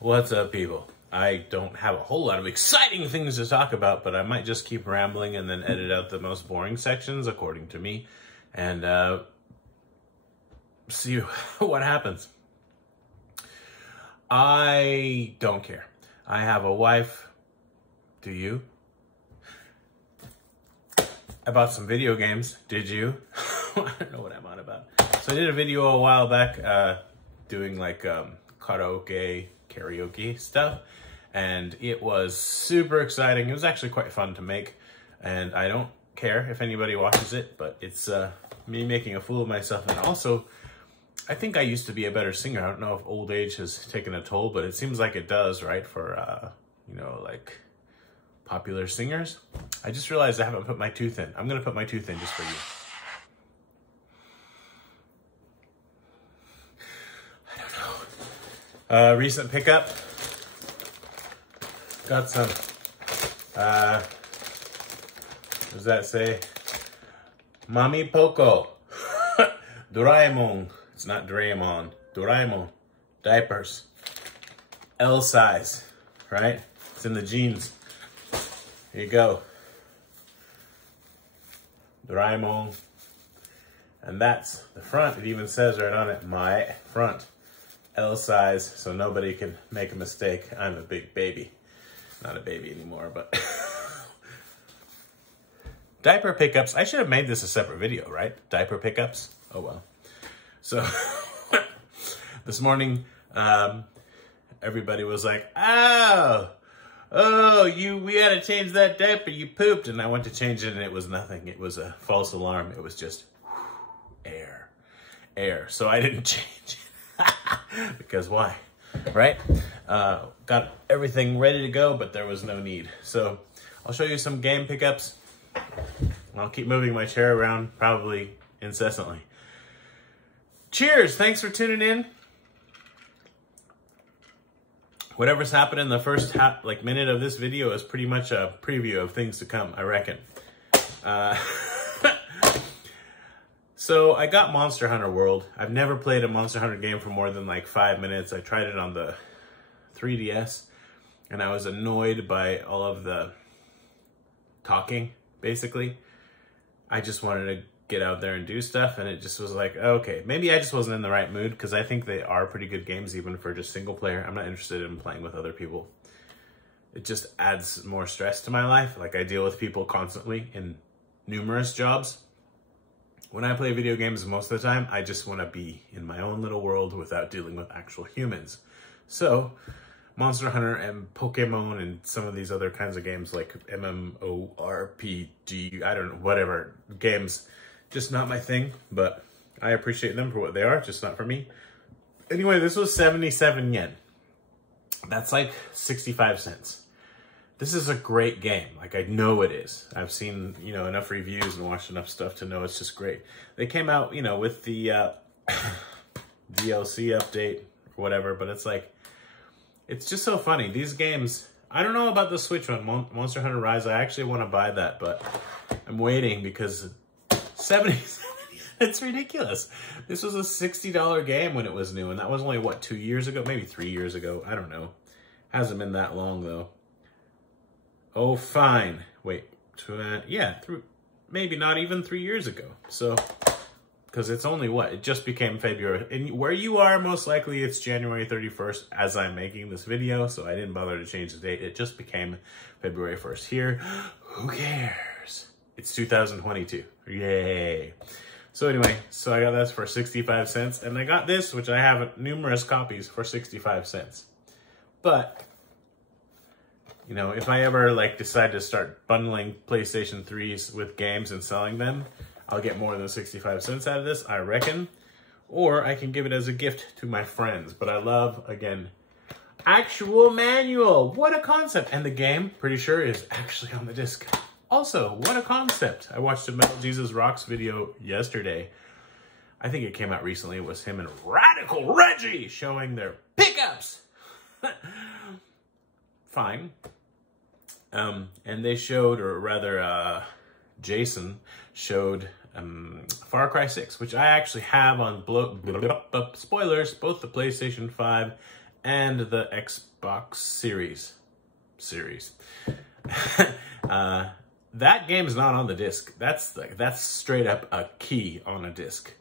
What's up, people? I don't have a whole lot of exciting things to talk about, but I might just keep rambling and then edit out the most boring sections, according to me, and see what happens. I don't care. I have a wife. Do you? I bought some video games. Did you? I don't know what I'm on about. So I did a video a while back doing like karaoke stuff, and it was super exciting. It was actually quite fun to make, and I don't care if anybody watches it, but it's me making a fool of myself. And also, I think I used to be a better singer. I don't know if old age has taken a toll, but it seems like it does, right? For you know, like popular singers. I just realized I haven't put my tooth in. I'm gonna put my tooth in just for you. Recent pickup. Got some, what does that say? Mami Poco. Doraemon. It's not Doraemon. Doraemon. Diapers. L size, right? It's in the jeans. Here you go. Doraemon. And that's the front. It even says right on it, my front. L size, so nobody can make a mistake. I'm a big baby. Not a baby anymore, but... Diaper pickups. I should have made this a separate video, right? Diaper pickups. Oh, well. So, this morning, everybody was like, we had to change that diaper, you pooped. And I went to change it, and it was nothing. It was a false alarm. It was just air. So I didn't change it. Because why, right? Got everything ready to go, but there was no need. So I'll show you some game pickups. I'll keep moving my chair around, probably incessantly. Cheers! Thanks for tuning in. Whatever's happened in the first minute of this video is pretty much a preview of things to come, I reckon. So I got Monster Hunter World. I've never played a Monster Hunter game for more than like 5 minutes. I tried it on the 3DS, and I was annoyed by all of the talking, basically. I just wanted to get out there and do stuff, and it just was like, okay, maybe I just wasn't in the right mood, because I think they are pretty good games even for just single player. I'm not interested in playing with other people. It just adds more stress to my life. Like, I deal with people constantly in numerous jobs. When I play video games, most of the time, I just want to be in my own little world without dealing with actual humans. So, Monster Hunter and Pokemon and some of these other kinds of games like MMORPG, I don't know, whatever, games, just not my thing, but I appreciate them for what they are, just not for me. Anyway, this was 77 yen. That's like 65 cents. This is a great game. Like, I know it is. I've seen, you know, enough reviews and watched enough stuff to know it's just great. They came out, you know, with the DLC update or whatever, but it's like, it's just so funny. These games, I don't know about the Switch one, Monster Hunter Rise. I actually want to buy that, but I'm waiting because 70, it's ridiculous. This was a $60 game when it was new, and that was only, what, 2 years ago? Maybe 3 years ago. I don't know. Hasn't been that long, though. Oh, fine. Wait, maybe not even 3 years ago. So, because it's only what? It just became February. And where you are, most likely it's January 31st as I'm making this video. So I didn't bother to change the date. It just became February 1st here. Who cares? It's 2022. Yay. So anyway, so I got this for 65 cents. And I got this, which I have numerous copies for 65 cents. But... you know, if I ever, like, decide to start bundling PlayStation 3s with games and selling them, I'll get more than 65 cents out of this, I reckon. Or I can give it as a gift to my friends. But I love, again, actual manual. What a concept. And the game, pretty sure, is actually on the disc. Also, what a concept. I watched a Metal Jesus Rocks video yesterday. I think it came out recently. It was him and Radical Reggie showing their pickups. Fine. And they showed, or rather, Jason showed Far Cry 6, which I actually have on, spoilers, both the PlayStation 5 and the Xbox Series. That game's not on the disc. That's straight up a key on a disc.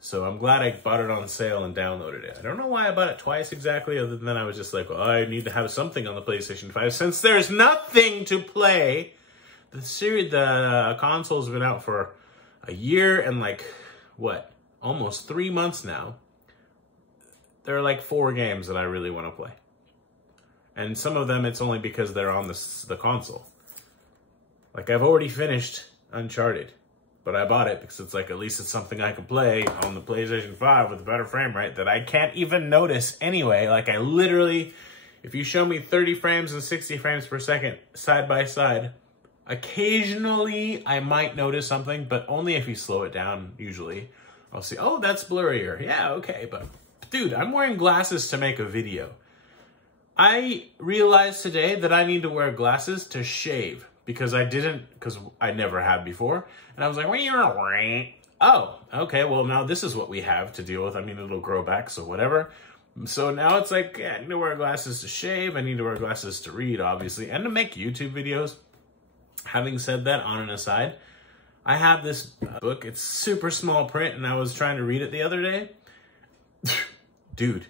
So I'm glad I bought it on sale and downloaded it. I don't know why I bought it twice exactly, other than I was just like, well, I need to have something on the PlayStation 5 since there's nothing to play. The console's been out for a year and like, what, almost 3 months now. There are like 4 games that I really want to play. And some of them, it's only because they're on the console. Like, I've already finished Uncharted, but I bought it because it's like, at least it's something I can play on the PlayStation 5 with a better frame rate that I can't even notice anyway. Like, I literally, if you show me 30 frames and 60 frames per second side by side, occasionally I might notice something, but only if you slow it down, usually. I'll see, oh, that's blurrier. Yeah, okay, but dude, I'm wearing glasses to make a video. I realized today that I need to wear glasses to shave because I never had before. And I was like, oh, okay, well now this is what we have to deal with. I mean, it'll grow back, so whatever. So now it's like, yeah, I need to wear glasses to shave. I need to wear glasses to read, obviously, and to make YouTube videos. Having said that, on an aside, I have this book. It's super small print, and I was trying to read it the other day. Dude,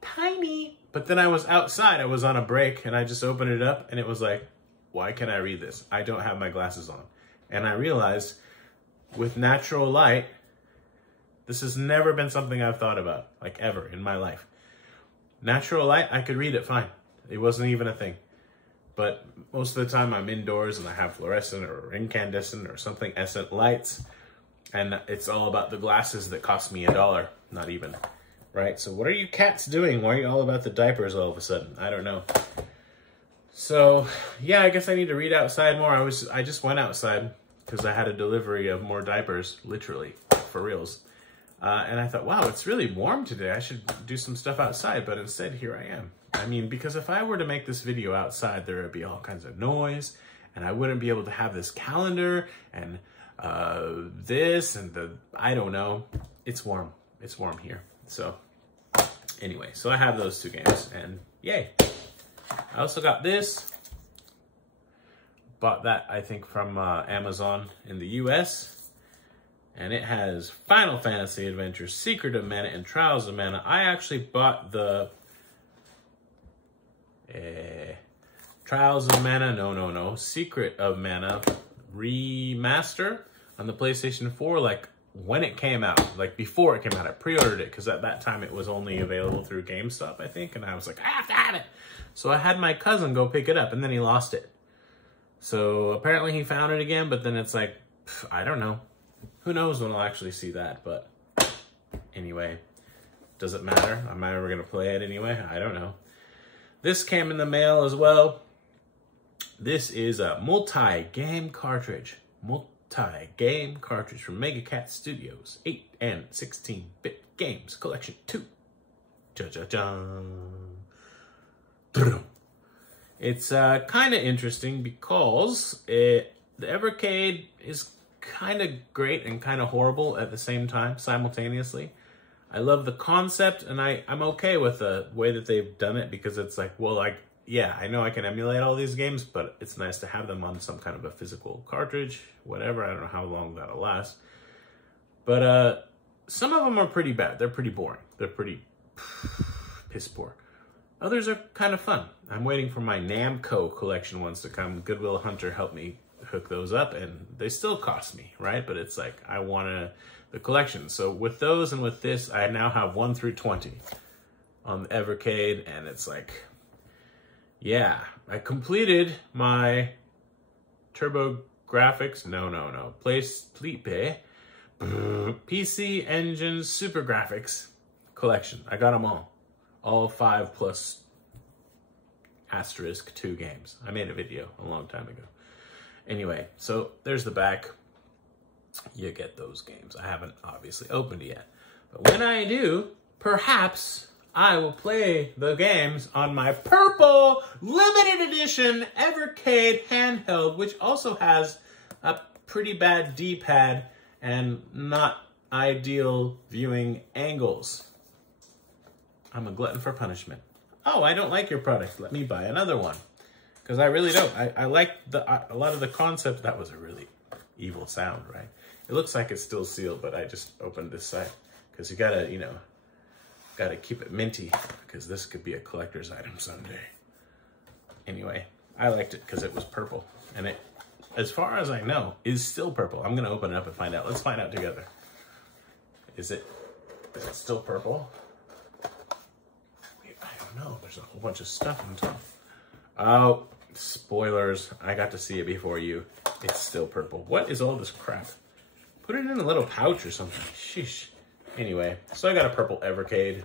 tiny. But then I was outside, I was on a break, and I just opened it up, and it was like, why can't I read this? I don't have my glasses on. And I realized, with natural light, this has never been something I've thought about, like ever in my life. Natural light, I could read it fine. It wasn't even a thing. But most of the time I'm indoors and I have fluorescent or incandescent or something essent lights. And it's all about the glasses that cost me $1, not even. Right? So what are you cats doing? Why are you all about the diapers all of a sudden? I don't know. So yeah, I guess I need to read outside more. I just went outside because I had a delivery of more diapers, literally, for reals. And I thought, wow, it's really warm today. I should do some stuff outside, but instead here I am. I mean, because if I were to make this video outside, there would be all kinds of noise, and I wouldn't be able to have this calendar and this and I don't know. It's warm. It's warm here. So anyway, so I have those 2 games, and yay. I also got this. Bought that, I think, from Amazon in the US. And it has Final Fantasy Adventure, Secret of Mana, and Trials of Mana. I actually bought the Trials of Mana, no, Secret of Mana remaster on the PlayStation 4, like when it came out, like before it came out. I pre-ordered it because at that time it was only available through GameStop, I think, and I was like, I have to have it. So I had my cousin go pick it up, and then he lost it. So apparently he found it again, but then it's like, I don't know. Who knows when I'll actually see that, but anyway, does it matter? Am I ever going to play it anyway? I don't know. This came in the mail as well. This is a multi-game cartridge. Multi-game cartridge from Mega Cat Studios. 8 and 16-bit games. Collection 2. It's kind of interesting because the Evercade is kind of great and kind of horrible at the same time, simultaneously. I love the concept, and I'm okay with the way that they've done it, because it's like, well, yeah, I know I can emulate all these games, but it's nice to have them on some kind of a physical cartridge, whatever. I don't know how long that'll last. But some of them are pretty bad. They're pretty boring. They're pretty piss poor. Others are kind of fun. I'm waiting for my Namco collection ones to come. Goodwill Hunter helped me hook those up, and they still cost me, right? But it's like, I want the collection. So with those and with this, I now have 1 through 20 on the Evercade, and it's like, yeah, I completed my Turbo Graphics, PC Engine Super Graphics collection. I got them all 5 plus asterisk 2 games. I made a video a long time ago. Anyway, so there's the back. You get those games. I haven't obviously opened it yet. But when I do, perhaps I will play the games on my purple limited edition Evercade handheld, which also has a pretty bad D-pad and not ideal viewing angles. I'm a glutton for punishment. oh, I don't like your product. Let me buy another one. Because I really don't. I like a lot of the concepts. That was a really evil sound, right? It looks like it's still sealed, but I just opened this side. Because you gotta, you know, gotta keep it minty. Because this could be a collector's item someday. Anyway, I liked it because it was purple. And it, as far as I know, is still purple. I'm gonna open it up and find out. Let's find out together. Is it still purple? I don't know. There's a whole bunch of stuff on top. Oh, spoilers. I got to see it before you. It's still purple. What is all this crap? Put it in a little pouch or something. Sheesh. Anyway, so I got a purple Evercade.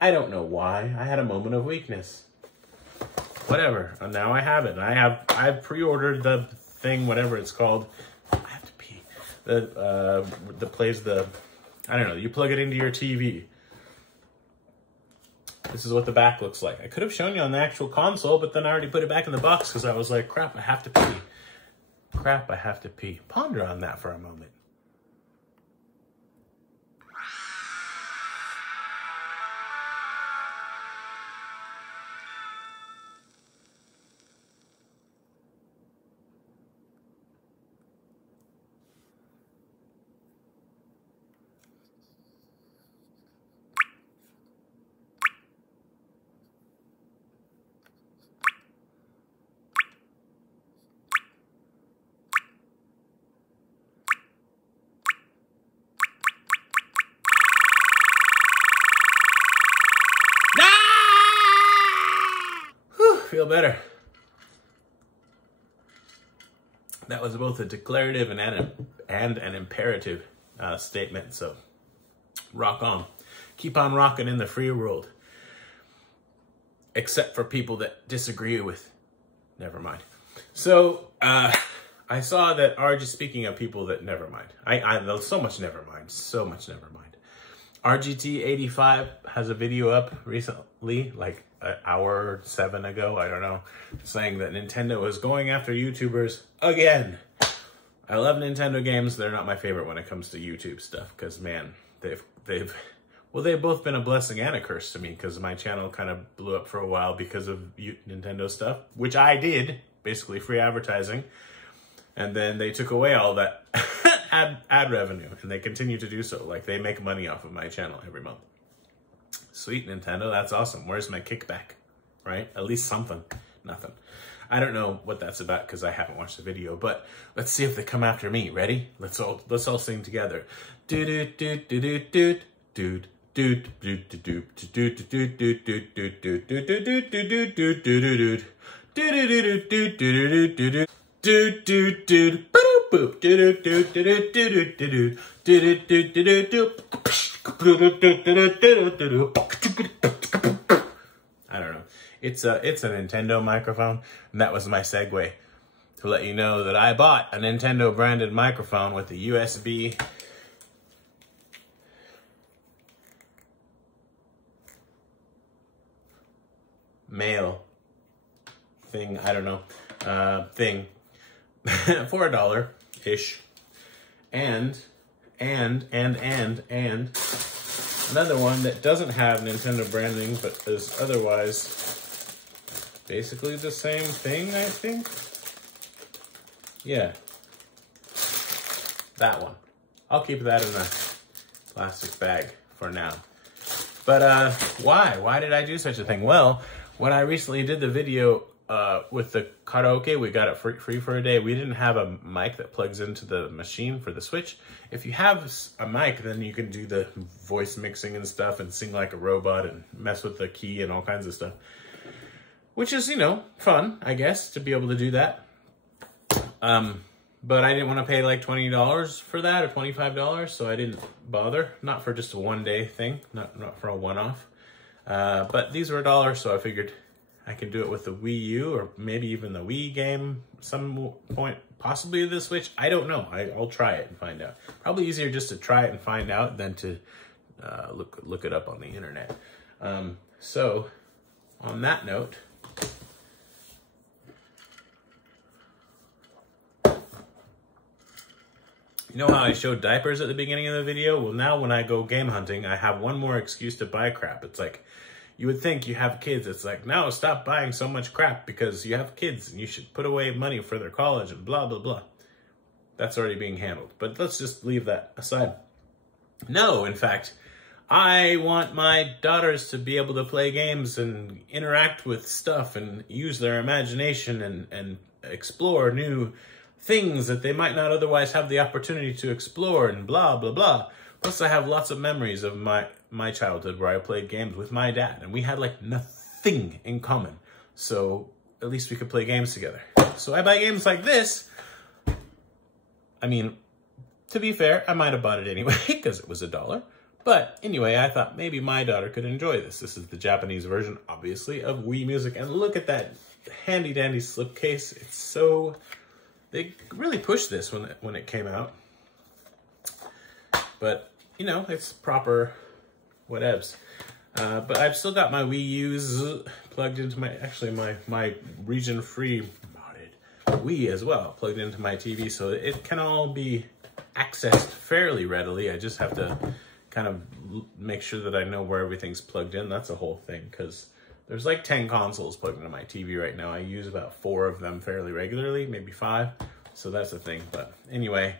I don't know why. I had a moment of weakness. Whatever. And now I have it. And I've pre-ordered the thing, whatever it's called. I have to pee. That plays the, I don't know, you plug it into your TV. This is what the back looks like. I could have shown you on the actual console, but then I already put it back in the box because I was like, crap, I have to pee. Crap, I have to pee. Ponder on that for a moment. Feel better. That was both a declarative and an imperative statement. So, rock on. Keep on rocking in the free world. Except for people that disagree with. Never mind. So, I saw that RG, speaking of people that never mind. So much never mind. So much never mind. RGT85 has a video up recently, like an hour or 7 ago, I don't know, saying that Nintendo is going after YouTubers again. I love Nintendo games. They're not my favorite when it comes to YouTube stuff, because man, they've both been a blessing and a curse to me, because my channel kind of blew up for a while because of Nintendo stuff, which I did, basically free advertising, and then they took away all that ad revenue, and they continue to do so. Like, they make money off of my channel every month. Sweet, Nintendo, that's awesome. Where's my kickback, right? At least something. Nothing. I don't know what that's about because I haven't watched the video, but let's see if they come after me. Ready? Let's all sing together. I don't know. It's a Nintendo microphone, and that was my segue to let you know that I bought a Nintendo branded microphone with a USB mail thing, I don't know, thing for $1-ish. And another one that doesn't have Nintendo branding, but is otherwise basically the same thing, I think. Yeah. That one. I'll keep that in a plastic bag for now. But why? Why did I do such a thing? Well, when I recently did the video with the karaoke, we got it free for a day. We didn't have a mic that plugs into the machine for the Switch. If you have a mic, then you can do the voice mixing and stuff and sing like a robot and mess with the key and all kinds of stuff. Which is, you know, fun, I guess, to be able to do that. But I didn't want to pay like $20 for that or $25, so I didn't bother. Not for just a one-day thing, not for a one-off. But these were $1, so I figured I can do it with the Wii U or maybe even the Wii game some point, possibly the Switch. I don't know. I'll try it and find out. Probably easier just to try it and find out than to look it up on the internet. So on that note, you know how I showed diapers at the beginning of the video? Well, now when I go game hunting, I have one more excuse to buy crap. It's like, you would think you have kids. It's like, no, stop buying so much crap because you have kids and you should put away money for their college and blah, blah, blah. That's already being handled. But let's just leave that aside. No, in fact, I want my daughters to be able to play games and interact with stuff and use their imagination and explore new things that they might not otherwise have the opportunity to explore and blah, blah, blah. Plus, I have lots of memories of my childhood where I played games with my dad, and we had like nothing in common. So at least we could play games together. So I buy games like this. I mean, to be fair, I might have bought it anyway because it was $1. But anyway, I thought maybe my daughter could enjoy this. This is the Japanese version, obviously, of Wii Music. And look at that handy dandy slipcase. It's so... They really pushed this when it came out. But, you know, it's proper whatevs. But I've still got my Wii U's plugged into my... Actually, my region-free modded Wii as well, plugged into my TV. So it can all be accessed fairly readily. I just have to kind of make sure that I know where everything's plugged in. That's a whole thing, because there's like 10 consoles plugged into my TV right now. I use about 4 of them fairly regularly, maybe 5. So that's a thing. But anyway,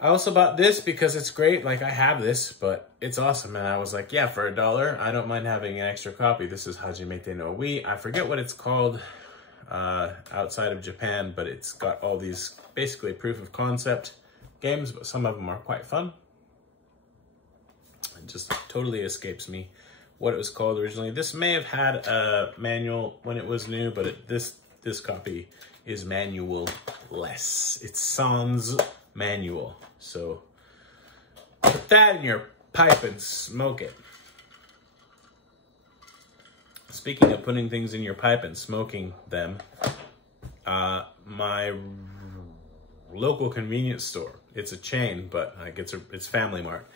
I also bought this because it's great. Like, I have this, but it's awesome. And I was like, yeah, for $1, I don't mind having an extra copy. This is Hajimete no Wii. I forget what it's called outside of Japan, but it's got all these basically proof of concept games, but some of them are quite fun. It just totally escapes me what it was called originally. This may have had a manual when it was new, but this copy is manual-less. It's sans manual. So put that in your pipe and smoke it. Speaking of putting things in your pipe and smoking them, my local convenience store, it's a chain, but like it's Family Mart.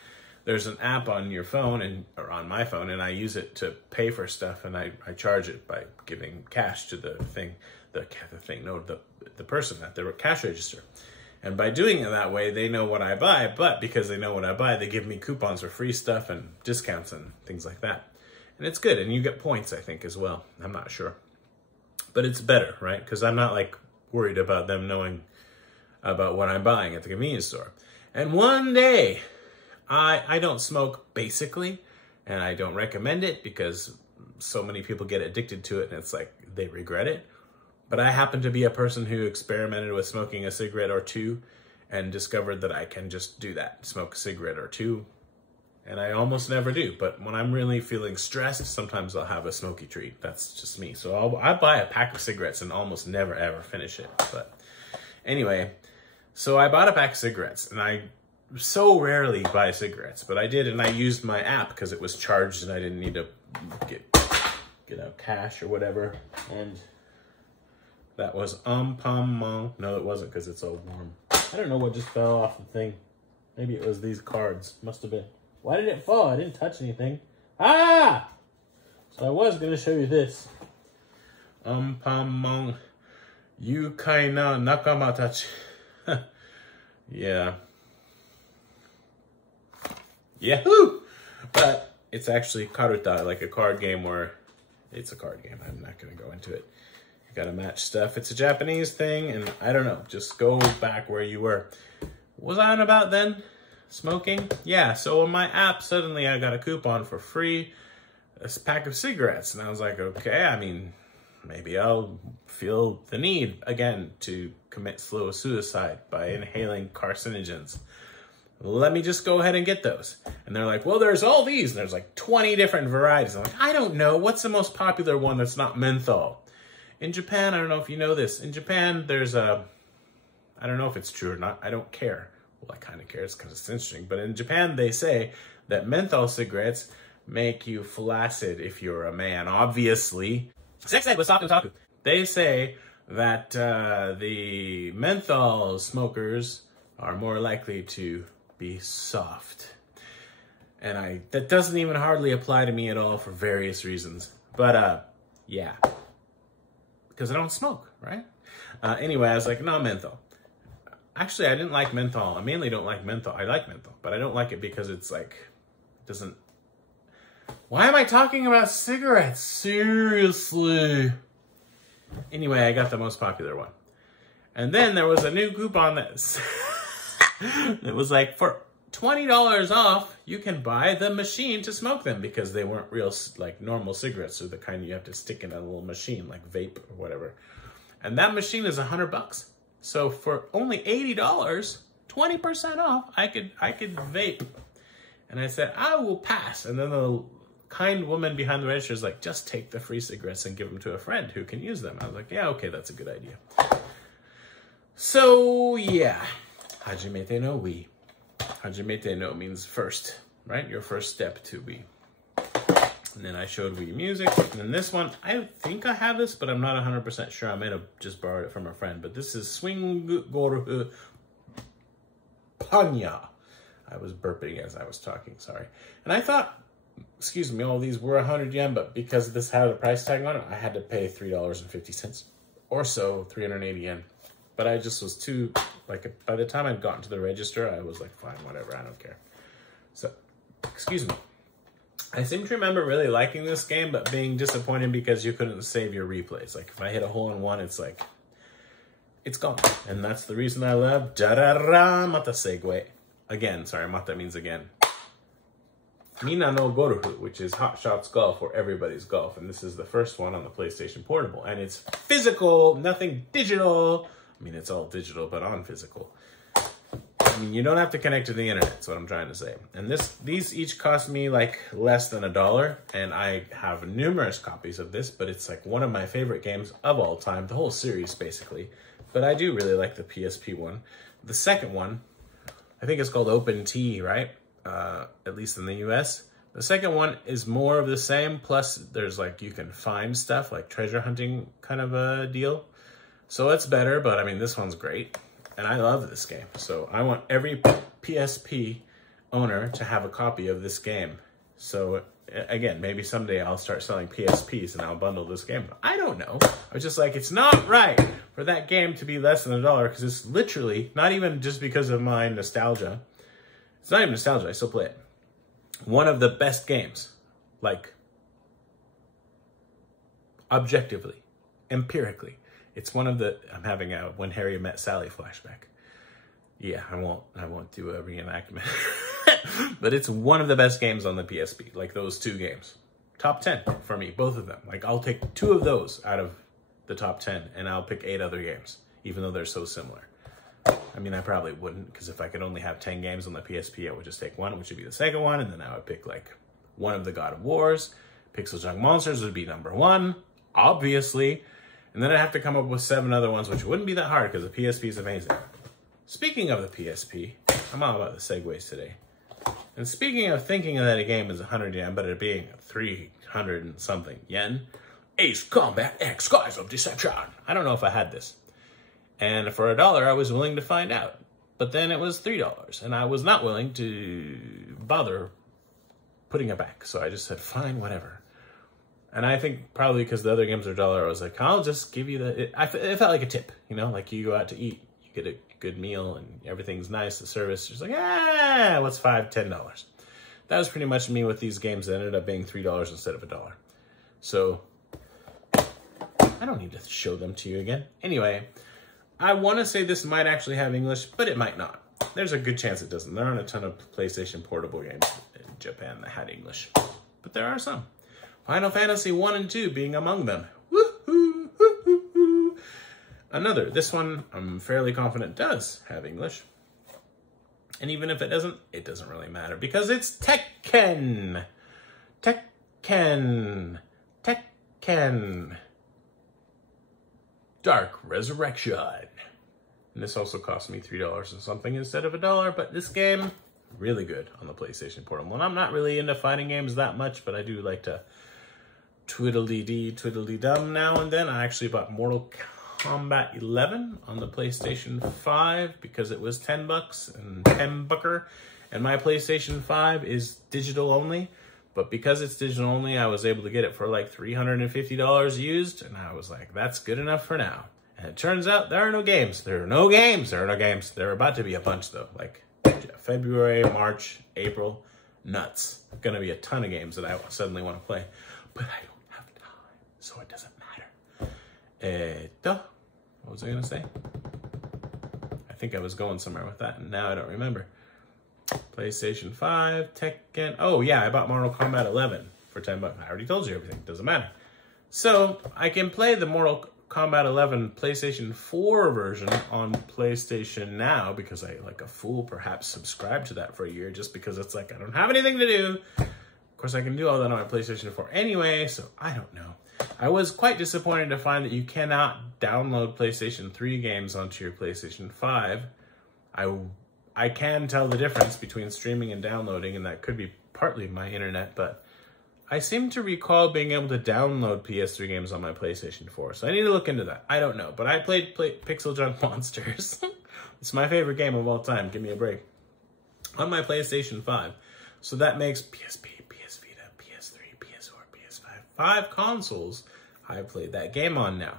There's an app on your phone or on my phone, and I use it to pay for stuff, and I charge it by giving cash to the person at the cash register. And by doing it that way, they know what I buy, but because they know what I buy, they give me coupons for free stuff and discounts and things like that. And it's good, and you get points, I think, as well. I'm not sure. But it's better, right? Because I'm not like worried about them knowing about what I'm buying at the convenience store. And one day, I don't smoke basically, and I don't recommend it because so many people get addicted to it and it's like they regret it. But I happen to be a person who experimented with smoking a cigarette or two and discovered that I can just do that, smoke a cigarette or two. And I almost never do, but when I'm really feeling stressed, sometimes I'll have a smoky treat. That's just me. So I buy a pack of cigarettes and almost never ever finish it. But anyway, so I bought a pack of cigarettes, and I so rarely buy cigarettes, but I did, and I used my app because it was charged and I didn't need to get out cash or whatever. And that was no, it wasn't because it's all warm. I don't know what just fell off the thing. Maybe it was these cards. Must have been. Why did it fall? I didn't touch anything. Ah! So I was going to show you this. Yukai na nakama tachi. Yeah. Yahoo! But it's actually karuta, like a card game where it's a card game. I'm not going to go into it. You got to match stuff. It's a Japanese thing, and I don't know. Just go back where you were. What was I on about then? Smoking? Yeah, so on my app, suddenly I got a coupon for free, a pack of cigarettes. And I was like, okay, I mean, maybe I'll feel the need again to commit slow suicide by inhaling carcinogens. Let me just go ahead and get those. And they're like, well, there's all these. And there's like 20 different varieties. I'm like, I don't know. What's the most popular one that's not menthol? In Japan, I don't know if you know this. In Japan, there's I don't know if it's true or not. I don't care. Well, I kind of care because it's interesting. But in Japan, they say that menthol cigarettes make you flaccid if you're a man. Obviously. Sex ed with Saku. They say that the menthol smokers are more likely to be soft. And that doesn't even hardly apply to me at all for various reasons. But, yeah. Because I don't smoke, right? Anyway, I was like, no, menthol. Actually, I didn't like menthol. I mainly don't like menthol. I like menthol, but I don't like it because it's like, doesn't... Why am I talking about cigarettes? Seriously. Anyway, I got the most popular one. And then there was a new coupon that it was like, for $20 off, you can buy the machine to smoke them, because they weren't real, like, normal cigarettes, or the kind you have to stick in a little machine, like vape or whatever. And that machine is $100. So for only $80, 20% off, I could vape. And I said, I will pass. And then the kind woman behind the register is like, just take the free cigarettes and give them to a friend who can use them. I was like, yeah, okay, that's a good idea. So, yeah. Hajimete no wi. Hajimete no means first, right? Your first step to Wii. And then I showed Wii Music. And then this one, I think I have this, but I'm not 100% sure. I might have just borrowed it from a friend. But this is Swing Goru Panya. I was burping as I was talking, sorry. And I thought, excuse me, all these were 100 yen, but because this had a price tag on it, I had to pay $3.50 or so, 380 yen. But I just was too, like, by the time I'd gotten to the register, I was like, fine, whatever, I don't care. So, excuse me. I seem to remember really liking this game, but being disappointed because you couldn't save your replays. Like, if I hit a hole-in-one, it's like, it's gone. And that's the reason I love Jarara Mata Segue. Again, sorry, Mata means again. Mina no Gorufu, which is Hot Shots Golf, or Everybody's Golf. And this is the first one on the PlayStation Portable. And it's physical, nothing digital. I mean, it's all digital, but on physical. I mean, you don't have to connect to the internet, that's what I'm trying to say. And these each cost me like less than $1, and I have numerous copies of this, but it's like one of my favorite games of all time, the whole series basically. But I do really like the PSP one. The second one, I think it's called Open T, right? At least in the US. The second one is more of the same, plus there's like, you can find stuff, like treasure hunting kind of a deal. So it's better, but I mean, this one's great. And I love this game. So I want every PSP owner to have a copy of this game. So again, maybe someday I'll start selling PSPs and I'll bundle this game. I don't know. I was just like, it's not right for that game to be less than $1, because it's literally, not even just because of my nostalgia. It's not even nostalgia, I still play it. One of the best games, like objectively, empirically. It's one of the, I'm having a When Harry Met Sally flashback. Yeah, I won't do a reenactment. But it's one of the best games on the PSP, like those two games. Top 10 for me, both of them. Like, I'll take 2 of those out of the top 10, and I'll pick 8 other games, even though they're so similar. I mean, I probably wouldn't, because if I could only have 10 games on the PSP, I would just take one, which would be the second one, and then I would pick, like, one of the God of Wars. Pixel Junk Monsters would be number 1, obviously. And then I'd have to come up with 7 other ones, which wouldn't be that hard, because the PSP is amazing. Speaking of the PSP, I'm all about the segues today. And speaking of thinking that a game is 100 yen, but it being 300 and something yen, Ace Combat X Skies of Deception. I don't know if I had this. And for $1, I was willing to find out. But then it was $3, and I was not willing to bother putting it back. So I just said, fine, whatever. And I think probably because the other games are $1, I was like, I'll just give you the... It felt like a tip, you know? Like, you go out to eat, you get a good meal, and everything's nice, the service, just like, what's $5, $10? That was pretty much me with these games that ended up being $3 instead of $1. So, I don't need to show them to you again. Anyway, I want to say this might actually have English, but it might not. There's a good chance it doesn't. There aren't a ton of PlayStation Portable games in Japan that had English, but there are some. Final Fantasy 1 and 2 being among them. Woohoo! Woo-hoo-hoo. Another, this one I'm fairly confident does have English. And even if it doesn't really matter, because it's Tekken! Tekken! Tekken! Dark Resurrection. And this also cost me $3 and something instead of $1, but this game, really good on the PlayStation Portable. And I'm not really into fighting games that much, but I do like to twiddly-dee, twiddly-dum now and then. I actually bought Mortal Kombat 11 on the PlayStation 5 because it was $10 and $10-bucker. And my PlayStation 5 is digital only. But because it's digital only, I was able to get it for like $350 used. And I was like, that's good enough for now. And it turns out there are no games. There are no games. There are no games. There are about to be a bunch though. Like February, March, April. nuts. Gonna be a ton of games that I suddenly want to play, but I don't have time, so it doesn't matter. What was I gonna say? I think I was going somewhere with that, and now I don't remember. PlayStation 5, Tekken. Oh yeah, I bought Mortal Kombat 11 for $10. I already told you everything, doesn't matter. So I can play the Mortal Kombat 11 PlayStation 4 version on PlayStation Now because I, like a fool, perhaps subscribed to that for a year just because it's like I don't have anything to do. Of course, I can do all that on my PlayStation 4 anyway, so I don't know. I was quite disappointed to find that you cannot download PlayStation 3 games onto your PlayStation 5. I can tell the difference between streaming and downloading, and that could be partly my internet, but I seem to recall being able to download PS3 games on my PlayStation 4, so I need to look into that. I don't know, but I played Pixel Junk Monsters. It's my favorite game of all time, give me a break, on my PlayStation 5. So that makes PSP, PS Vita, PS3, PS4, PS5, 5 consoles I played that game on now.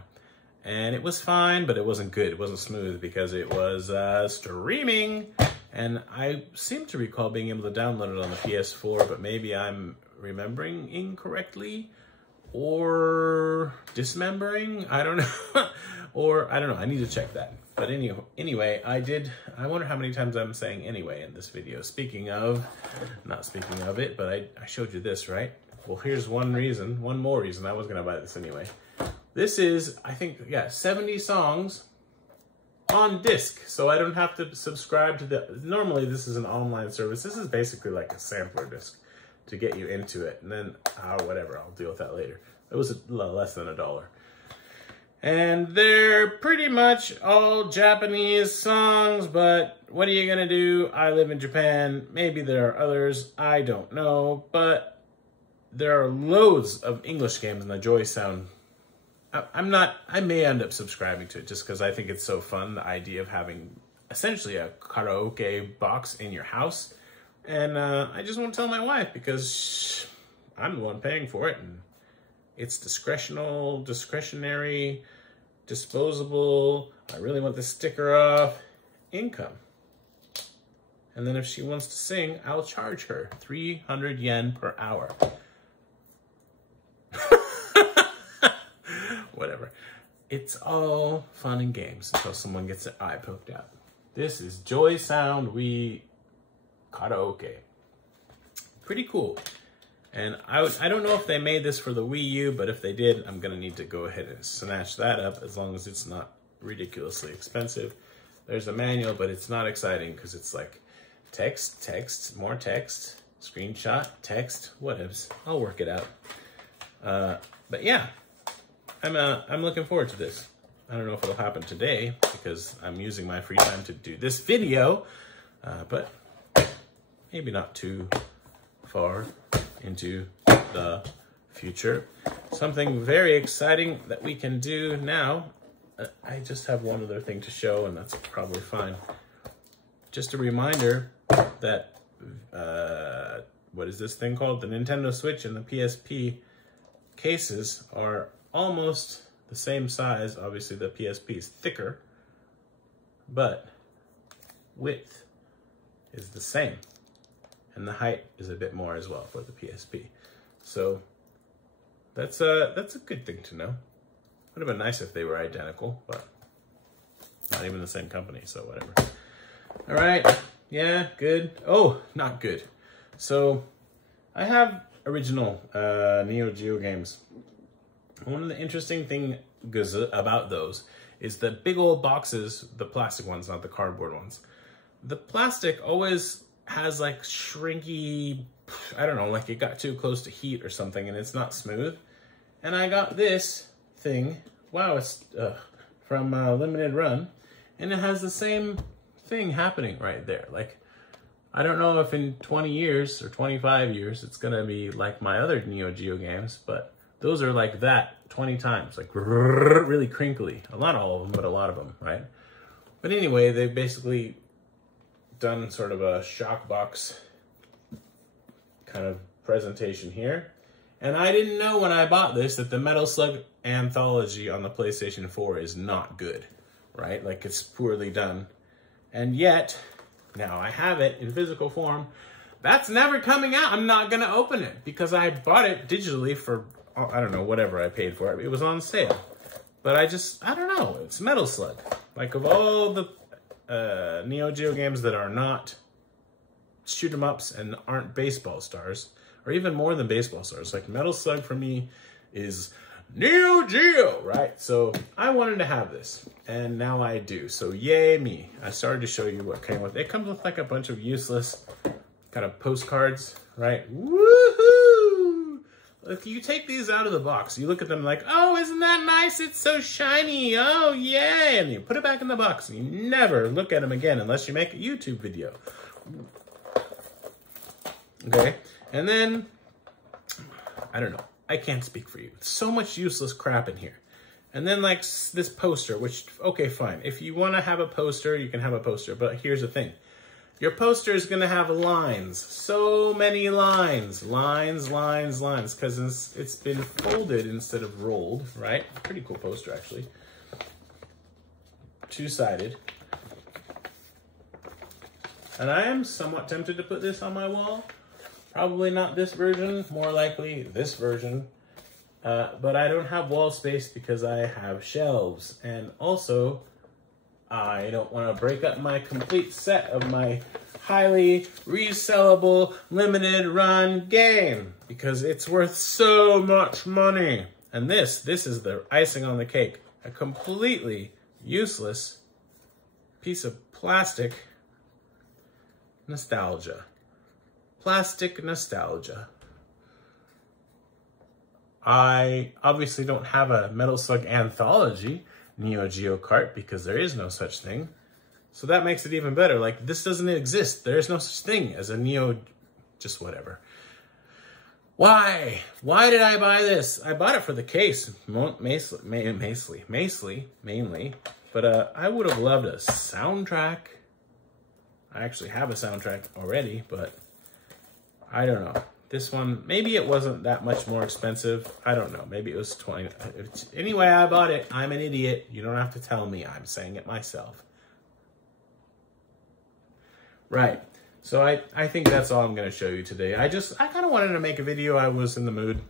And it was fine, but it wasn't good. It wasn't smooth because it was streaming. And I seem to recall being able to download it on the PS4, but maybe I'm remembering incorrectly or dismembering. I don't know. Or I don't know. I need to check that. But anyway, I wonder how many times I'm saying anyway in this video. Speaking of, not speaking of it, but I showed you this, right? Well, here's one more reason I was going to buy this anyway. This is, I think, yeah, 70 songs on disc. So I don't have to subscribe to the, normally this is an online service. This is basically like a sampler disc to get you into it. And then, whatever, I'll deal with that later. It was a little less than $1. And they're pretty much all Japanese songs, but what are you gonna do? I live in Japan. Maybe there are others, I don't know, but there are loads of English games in the Joy Sound. I may end up subscribing to it just because I think it's so fun, the idea of having essentially a karaoke box in your house. And I just want to tell my wife because I'm the one paying for it, and it's discretionary, disposable, I really want the sticker off, income. And then if she wants to sing, I'll charge her 300 yen per hour. Whatever. It's all fun and games until someone gets their eye poked out. This is Joy Sound We Karaoke. Pretty cool. And I don't know if they made this for the Wii U, but if they did, I'm going to need to go ahead and snatch that up as long as it's not ridiculously expensive. There's a manual, but it's not exciting because it's like text, text, more text, screenshot, text, whatevs. I'll work it out. But yeah. I'm looking forward to this. I don't know if it'll happen today because I'm using my free time to do this video, but maybe not too far into the future. Something very exciting that we can do now. I just have one other thing to show, and that's probably fine. Just a reminder that, what is this thing called? The Nintendo Switch and the PSP cases are almost the same size. Obviously the PSP is thicker, but width is the same. And the height is a bit more as well for the PSP. So that's a good thing to know. Would have been nice if they were identical, but not even the same company, so whatever. All right, yeah, good. Oh, not good. So I have original Geo Games. One of the interesting things about those is the big old boxes, the plastic ones, not the cardboard ones. The plastic always has like shrinky, I don't know, like it got too close to heat or something and it's not smooth. And I got this thing, wow, it's from Limited Run, and it has the same thing happening right there. Like, I don't know if in 20 years or 25 years it's gonna be like my other Geo Games, but those are like that 20 times, like really crinkly. Not all of them, but a lot of them, right? But anyway, they've basically done sort of a shock box kind of presentation here. And I didn't know when I bought this that the Metal Slug Anthology on the PlayStation 4 is not good, right? Like it's poorly done. And yet, now I have it in physical form. That's never coming out. I'm not going to open it because I bought it digitally for, I don't know, whatever I paid for it. It was on sale. But I don't know. It's Metal Slug. Like, of all the Neo Geo games that are not shoot 'em ups and aren't baseball stars, or even more than baseball stars, like Metal Slug for me is Neo Geo, right? So I wanted to have this, and now I do. So yay me. I started to show you what came with it. It comes with like a bunch of useless kind of postcards, right? Woohoo! If you take these out of the box, you look at them like, oh, isn't that nice? It's so shiny. Oh, yay. And you put it back in the box, and you never look at them again unless you make a YouTube video. Okay? And then, I don't know. I can't speak for you. So much useless crap in here. And then like this poster, which, okay, fine. If you want to have a poster, you can have a poster. But here's the thing. Your poster is going to have lines. So many lines. Lines, lines, lines. Because it's been folded instead of rolled, right? Pretty cool poster, actually. Two-sided. And I am somewhat tempted to put this on my wall. Probably not this version, more likely this version. But I don't have wall space because I have shelves. And also, I don't want to break up my complete set of my highly resellable limited run game because it's worth so much money. And this is the icing on the cake. A completely useless piece of plastic nostalgia. Plastic nostalgia. I obviously don't have a Metal Slug Anthology Neo Geo cart because there is no such thing. So that makes it even better. Like, this doesn't exist. There is no such thing as a Neo, just whatever. Why? Why did I buy this? I bought it for the case, mainly. But I would have loved a soundtrack. I actually have a soundtrack already, but I don't know. This one, maybe it wasn't that much more expensive. I don't know. Maybe it was 20. Anyway, I bought it. I'm an idiot. You don't have to tell me. I'm saying it myself. Right. So I think that's all I'm going to show you today. I kind of wanted to make a video. I was in the mood.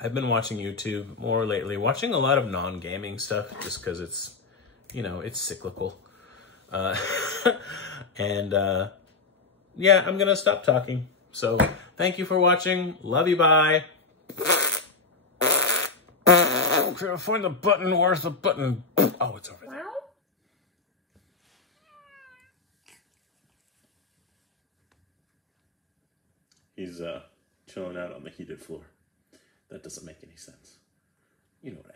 I've been watching YouTube more lately. Watching a lot of non-gaming stuff just because it's, you know, it's cyclical. Yeah, I'm going to stop talking. So, thank you for watching. Love you, bye. Okay, find the button. Where's the button? Oh, it's over there. He's chilling out on the heated floor. That doesn't make any sense. You know what I mean.